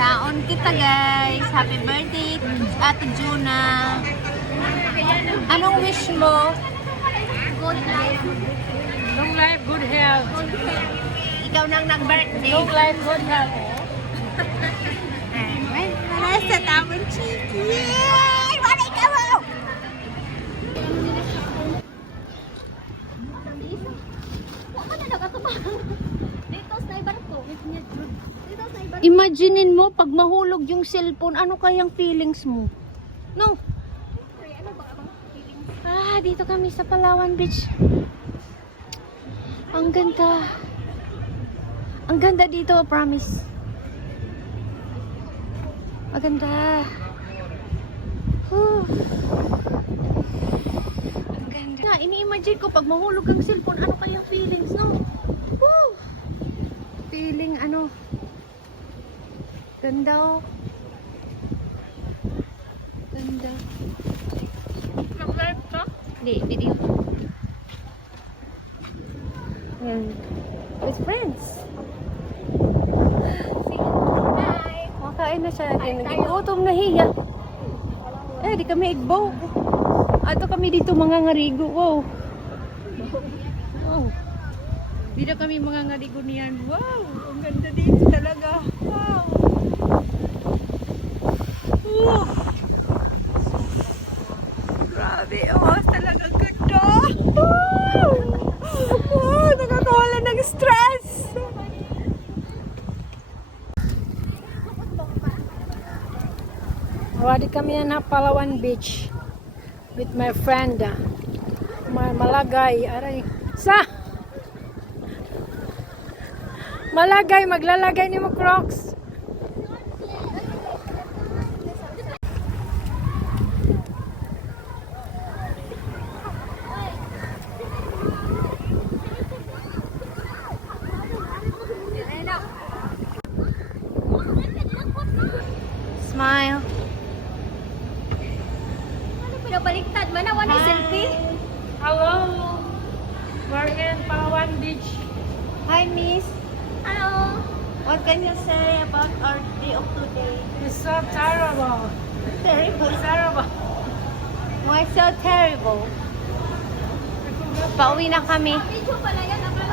Kaon kita guys. Happy birthday, Ate Juna. Anong wish mo? Good life. Long life, good health. Ikaw nang nag-birthday. Long life, good health. Wala sa tamang chiki. Yay! Wala ikaw! Wala na nakatubang. Dito sa barko. Dito sa barko. Imaginein mo, pag mahulog yung cellphone, ano kayang feelings mo? No? Ano ba ang feeling? Dito kami sa Palawan Beach. Ang ganda. Ang ganda dito, promise. Maganda. Ang ganda. Ini-imagine ko, pag mahulog ang cellphone, ano kayang feelings, no? Woo! Feeling, ano? Ganda, oh. Ganda. Mag-life ka? Hindi, video. Ayan. With friends. Hi. Makain na siya. Nagutom na hiya. Di kami igbo. Ato kami dito mga ngarigo. Wow. Wow. Dito kami mga ngarigo niyan. Wow. Ang ganda dito talaga. Wow. Grabe. Oh, talagang ganda. Wow. Wow. Nakakawala ng stress. Wadi kami na Palawan Beach with my friend. Malagay. Aray. Malagay. Maglalagay ni mo Crocs. Smile. Ano pinabaliktad man na wala selfie? Hello. We're in Palawan Beach. Hi, Miss. Hello. What can you say about our day of today? It's so terrible. Terrible. Terrible. Why so terrible? Pauwi na kami. Video pala yan. Akala